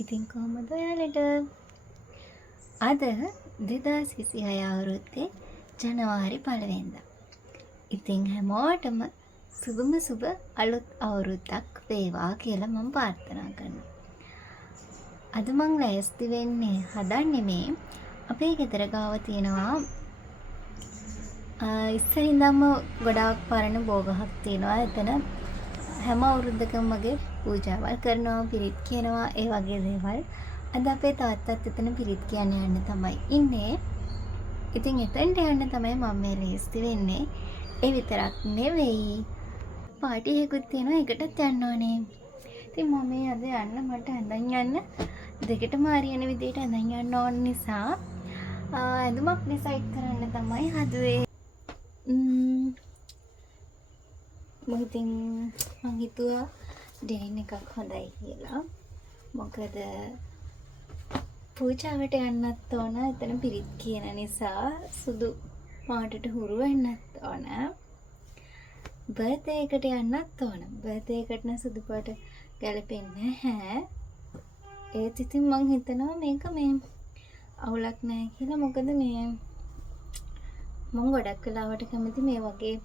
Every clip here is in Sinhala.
ඉතින් කොහොමද ඔයාලට? අද 2026 අවුරුද්දේ ජනවාරි 1 වෙනිදා. ඉතින් හැමෝටම සුබ අලුත් අවුරුද්දක් වේවා කියලා මම ප්‍රාර්ථනා කරනවා. අද මං ලෑස්ති වෙන්නේ හදන්නේ මේ අපේ ගෙදර ගාව තියෙනවා ඉස්සර ඉඳන්ම ගොඩාක් පරණ බෝගහක් තියෙනවා. එතන හැම අවුරුද්දකම වගේ පූජාවල් කරනවා, පිරිත් කියනවා, ඒ වගේ දේවල්. අද අපේ තාත්තත් එතන පිරිත් කියන්න යන්න තමයි ඉන්නේ. ඉතින් එතනට යන්න තමයි මම මේ ලෑස්ති වෙන්නේ. ඒ විතරක් නෙවෙයි, පාටි එකකුත් තියෙනවා, ඒකටත් යන්න ඕනේ. ඉතින් මම මේ අද යන්න මට ඇඳන් යන්න දෙකටම හරියන විදිහට ඇඳන් යන්න ඕන නිසා ඇඳුමක් ඩිසයිඩ් කරන්න තමයි හදුවේ. මං හිතුවා ඩෙනිම් එකක් හොඳයි කියලා. මොකද පූජාවට යන්නත් ඕන, එතන පිරිත් කියන නිසා සුදු පාටට හුරු වෙන්නත් ඕන. බර්ත්ඩේ එකට යන්නත් ඕන. බර්ත්ඩේ එකට නම් සුදු පාට ගැලපෙන්නේ නැහැ. ඒත් ඉතින් මං හිතනවා මේක මේ අවුලක් නැහැ කියලා. මොකද මේ මං ගොඩක් වෙලාවට කැමති මේ වගේ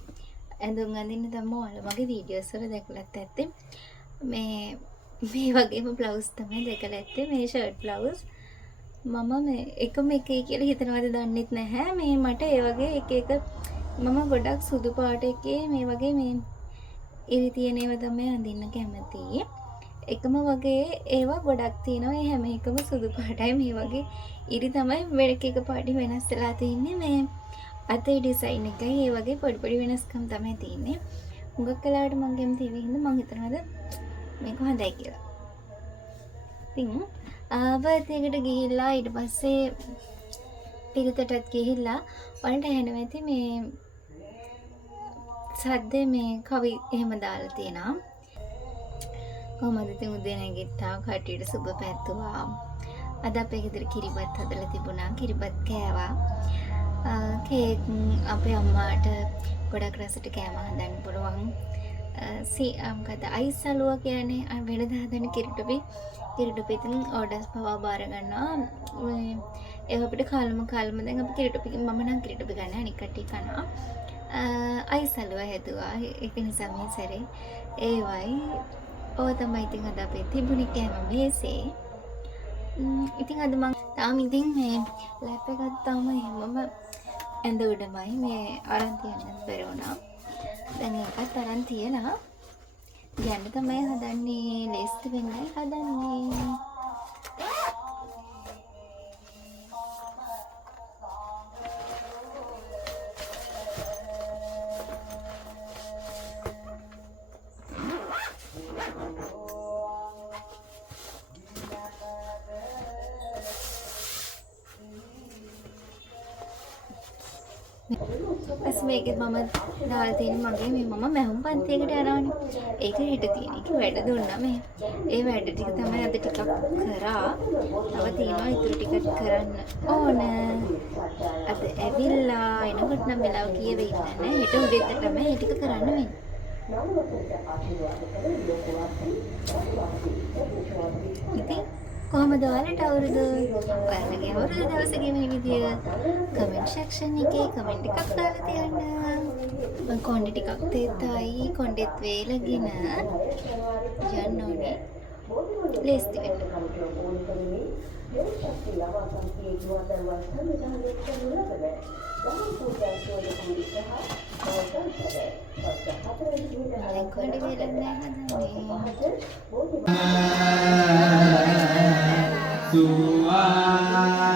ඇඳුම් අඳින්න තමයි ඔයාලා මගේ වීඩියෝස් වල දැකලත් ඇත්තේ. මේ වගේම බ්ලවුස් තමයි දැකලා ඇත්තේ. මේ ෂර්ට් බ්ලවුස් මම මේ එකම එකයි කියලා හිතනවාද දන්නෙත් නැහැ. මේ මට ඒ වගේ එක මම ගොඩක් සුදු පාට එකේ මේ වගේ මේ ඉරි තියෙන ඒවා තමයි අඳින්න කැමතියි. එකම වගේ ඒවා ගොඩක් තියෙනවා. ඒ හැම එකම සුදු පාටයි. මේ වගේ ඉරි තමයි වෙනක එක පාටි වෙනස් වෙලා තින්නේ. මේ අතේ ඩිසයින් එකයි ඒ වගේ පොඩි වෙනස්කම් තමයි තියෙන්නේ. හුඟක් කලාවට මම කැමති ඒ හින්දා මම හිතනවාද මේක හොඳයි කියලා. ඉතින් බර්ත්ඩේ එකට ගිහිල්ලා ඊට පස්සේ පිරිතටත් ගිහිල්ලා ඔයාලට ඇහෙනවා ඇති මේ සද්දේ මේ කවි එහෙම දාලා තියෙනවා. කොහමද ඉතින් උදේ නැගිට්ටා කට්ටියට සුබ පැතුවා. අද අපේ ගෙදර කිරිබත් හදලා තිබුණා. කිරිබත් කෑවා. කේක් අපේ අම්මාට ගොඩක් රසට කෑම හදන්න පුළුවන්. මොකද අයිස් අලුවා කියන්නේ වෙනදා හදන කිරිටොපි ඉතින් ඕඩර්ස් පවා බාර ගන්නවා. ඒක අපිට කාලම දැන් අපි කිරිටොපි මම නම් කිරිටොපි ගන්න අනික කට්ටිය කනවා. අයිස් අලුවා හැදුවා. ඒක නිසා මේ සැරේ ඒවයි ඔය තමයි ඉතින් අද අපේ තිබුණේ කෑම මේසේ. ඉතින් අද මම තාම ඉතින් මේ ලැප් එක ගත්තාම එහෙමම ඇඳ උඩමයි මේ අරන් තියන්න බැරි වුණා. දැන් ඒකත් අරන් තියලා යන්න තමයි හදන්නේ. ලේස්ති වෙන්නයි හදන්නේ. බස් මේකෙත් මම දාලා තියෙන මගේ මේ මම මැහුම් පන්තියකට යනවානේ. ඒක හෙට තියෙන එක වැඩ දුන්නා මේ. ඒ වැඩ ටික තමයි අද ටිකක් කරා. තව තියෙනවා ඉතුරු ටිකක් කරන්න ඕන. අද ඇවිල්ලා එනකොට නම් වෙලාව කීවේ ඉන්නේ නැහැ. හෙට උදේට තමයි ඒ ටික කරන්න වෙන්නේ. ඉතින් කොහමද ඔයාලට අවුරුදු? ඔයාලගේ අවුරුදු දවසේගේ මේ විදිය කමෙන්ට් සෙක්ෂන් එකේ කමෙන්ට් එකක් දාලා තියන්න. මම කොණ්ඩේ ටිකක් තේතයි කොණ්ඩෙත් වේලගෙන යන්න ඕනේ. ලේස්ති වෙන්න. කොණ්ඩේ වේලන්නේ හදන්නේ. Suara